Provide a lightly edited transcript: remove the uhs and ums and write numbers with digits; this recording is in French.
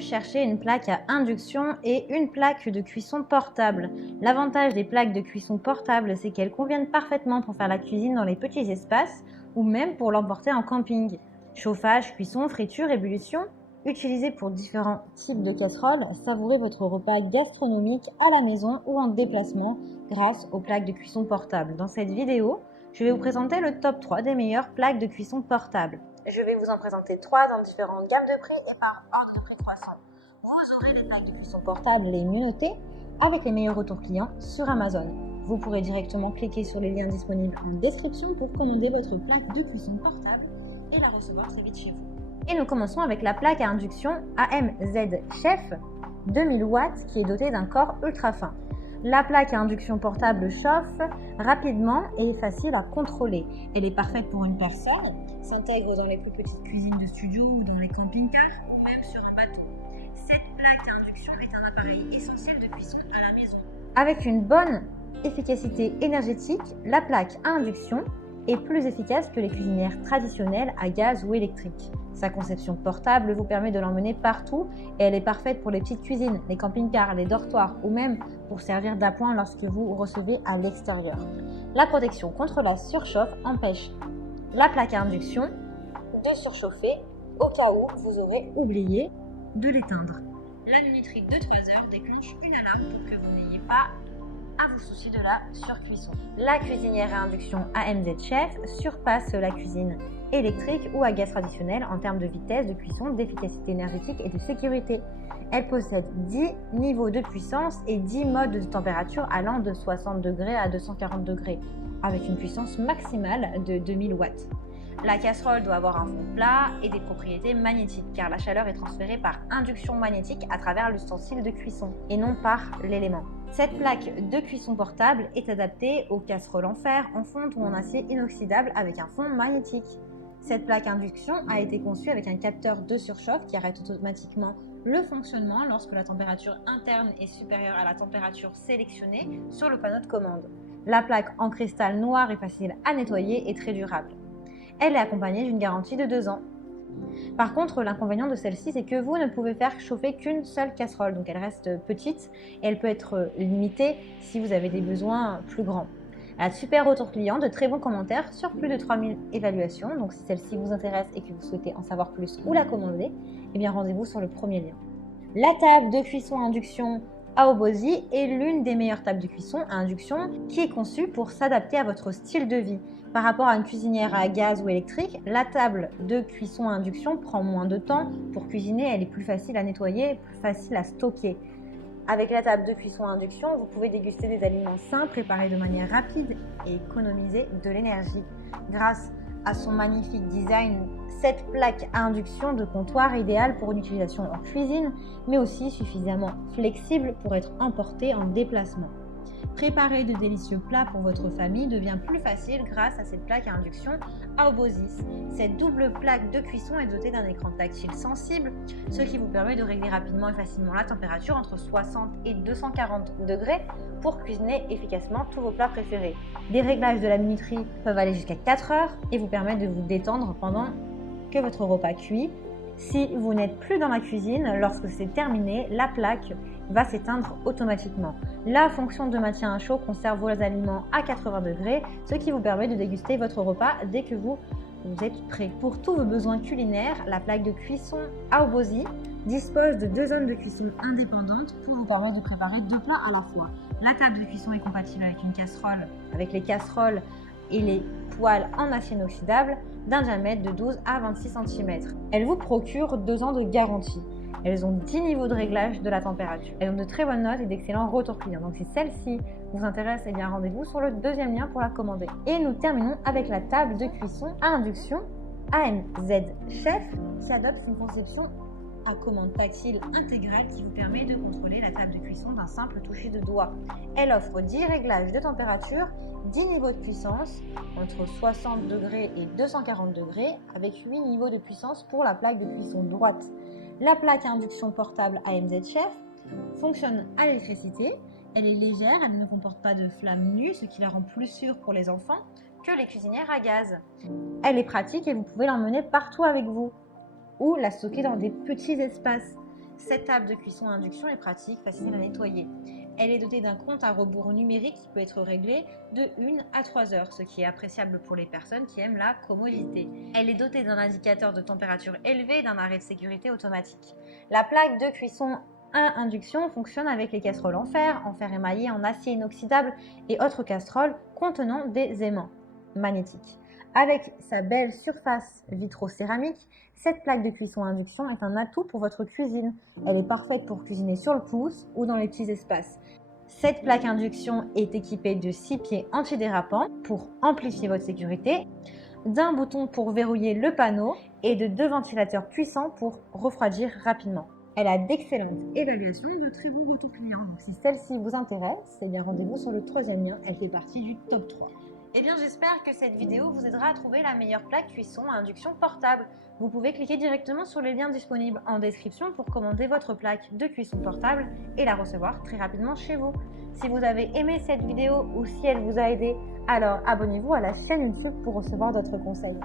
cherchez une plaque à induction et une plaque de cuisson portable. L'avantage des plaques de cuisson portable, c'est qu'elles conviennent parfaitement pour faire la cuisine dans les petits espaces ou même pour l'emporter en camping. Chauffage, cuisson, friture, ébullition, utilisez pour différents types de casseroles, savourez votre repas gastronomique à la maison ou en déplacement grâce aux plaques de cuisson portable. Dans cette vidéo, je vais vous présenter le top 3 des meilleures plaques de cuisson portable. Je vais vous en présenter 3 dans différentes gammes de prix et par ordre de prix croissant. Vous aurez les plaques de cuisson portable les mieux notées avec les meilleurs retours clients sur Amazon. Vous pourrez directement cliquer sur les liens disponibles en description pour commander votre plaque de cuisson portable et la recevoir très vite chez vous. Et nous commençons avec la plaque à induction AMZ Chef 2000 watts qui est dotée d'un corps ultra fin. La plaque à induction portable chauffe rapidement et est facile à contrôler. Elle est parfaite pour une personne, s'intègre dans les plus petites cuisines de studio ou dans les camping-cars ou même sur un bateau. Cette plaque à induction est un appareil essentiel de cuisson à la maison. Avec une bonne efficacité énergétique, la plaque à induction est plus efficace que les cuisinières traditionnelles à gaz ou électrique. Sa conception portable vous permet de l'emmener partout et elle est parfaite pour les petites cuisines, les camping-cars, les dortoirs ou même pour servir d'appoint lorsque vous recevez à l'extérieur. La protection contre la surchauffe empêche la plaque à induction de surchauffer au cas où vous aurez oublié de l'éteindre. La minuterie de 3 heures déclenche une alarme pour que vous n'ayez pas à vous soucier de la surcuisson. La cuisinière à induction AMZ Chef surpasse la cuisine électrique ou à gaz traditionnel en termes de vitesse de cuisson, d'efficacité énergétique et de sécurité. Elle possède 10 niveaux de puissance et 10 modes de température allant de 60 degrés à 240 degrés, avec une puissance maximale de 2000 watts. La casserole doit avoir un fond plat et des propriétés magnétiques car la chaleur est transférée par induction magnétique à travers l'ustensile de cuisson et non par l'élément. Cette plaque de cuisson portable est adaptée aux casseroles en fer, en fonte ou en acier inoxydable avec un fond magnétique. Cette plaque induction a été conçue avec un capteur de surchauffe qui arrête automatiquement le fonctionnement lorsque la température interne est supérieure à la température sélectionnée sur le panneau de commande. La plaque en cristal noir est facile à nettoyer et très durable. Elle est accompagnée d'une garantie de 2 ans. Par contre, l'inconvénient de celle-ci, c'est que vous ne pouvez faire chauffer qu'une seule casserole. Donc elle reste petite et elle peut être limitée si vous avez des besoins plus grands. Elle a de super retours clients, de très bons commentaires sur plus de 3000 évaluations. Donc si celle-ci vous intéresse et que vous souhaitez en savoir plus ou la commander, eh bien rendez-vous sur le premier lien. La table de cuisson à induction Aobozy est l'une des meilleures tables de cuisson à induction qui est conçue pour s'adapter à votre style de vie. Par rapport à une cuisinière à gaz ou électrique, la table de cuisson à induction prend moins de temps pour cuisiner, elle est plus facile à nettoyer, plus facile à stocker. Avec la table de cuisson à induction, vous pouvez déguster des aliments sains préparés de manière rapide et économiser de l'énergie. Grâce à son magnifique design, cette plaque à induction de comptoir est idéale pour une utilisation en cuisine, mais aussi suffisamment flexible pour être emportée en déplacement. Préparer de délicieux plats pour votre famille devient plus facile grâce à cette plaque à induction Aobozy. Cette double plaque de cuisson est dotée d'un écran tactile sensible, ce qui vous permet de régler rapidement et facilement la température entre 60 et 240 degrés pour cuisiner efficacement tous vos plats préférés. Des réglages de la minuterie peuvent aller jusqu'à 4 heures et vous permettent de vous détendre pendant que votre repas cuit. Si vous n'êtes plus dans la cuisine, lorsque c'est terminé, la plaque va s'éteindre automatiquement. La fonction de maintien à chaud conserve vos aliments à 80 degrés, ce qui vous permet de déguster votre repas dès que vous êtes prêt. Pour tous vos besoins culinaires, la plaque de cuisson Aobozy dispose de 2 zones de cuisson indépendantes pour vous permettre de préparer 2 plats à la fois. La table de cuisson est compatible avec une casserole, avec les casseroles et les poêles en acier inoxydable d'un diamètre de 12 à 26 cm. Elle vous procure 2 ans de garantie. Elles ont 10 niveaux de réglage de la température. Elles ont de très bonnes notes et d'excellents retours clients. Donc si celle-ci vous intéresse, eh bien rendez-vous sur le deuxième lien pour la commander. Et nous terminons avec la table de cuisson à induction AMZ Chef qui adopte une conception à commande tactile intégrale qui vous permet de contrôler la table de cuisson d'un simple toucher de doigt. Elle offre 10 réglages de température, 10 niveaux de puissance entre 60 degrés et 240 degrés avec 8 niveaux de puissance pour la plaque de cuisson droite. La plaque à induction portable AMZ Chef fonctionne à l'électricité, elle est légère, elle ne comporte pas de flamme nue, ce qui la rend plus sûre pour les enfants que les cuisinières à gaz. Elle est pratique et vous pouvez l'emmener partout avec vous ou la stocker dans des petits espaces. Cette table de cuisson à induction est pratique, facile à nettoyer. Elle est dotée d'un compte à rebours numérique qui peut être réglé de 1 à 3 heures, ce qui est appréciable pour les personnes qui aiment la commodité. Elle est dotée d'un indicateur de température élevé et d'un arrêt de sécurité automatique. La plaque de cuisson à induction fonctionne avec les casseroles en fer émaillé, en acier inoxydable et autres casseroles contenant des aimants magnétiques. Avec sa belle surface vitro-céramique, cette plaque de cuisson à induction est un atout pour votre cuisine. Elle est parfaite pour cuisiner sur le pouce ou dans les petits espaces. Cette plaque induction est équipée de 6 pieds antidérapants pour amplifier votre sécurité, d'un bouton pour verrouiller le panneau et de 2 ventilateurs puissants pour refroidir rapidement. Elle a d'excellentes évaluations et de très bons retours clients. Donc si celle-ci vous intéresse, eh bien rendez-vous sur le 3e lien, elle fait partie du top 3. Eh bien, j'espère que cette vidéo vous aidera à trouver la meilleure plaque cuisson à induction portable. Vous pouvez cliquer directement sur les liens disponibles en description pour commander votre plaque de cuisson portable et la recevoir très rapidement chez vous. Si vous avez aimé cette vidéo ou si elle vous a aidé, alors abonnez-vous à la chaîne YouTube pour recevoir d'autres conseils.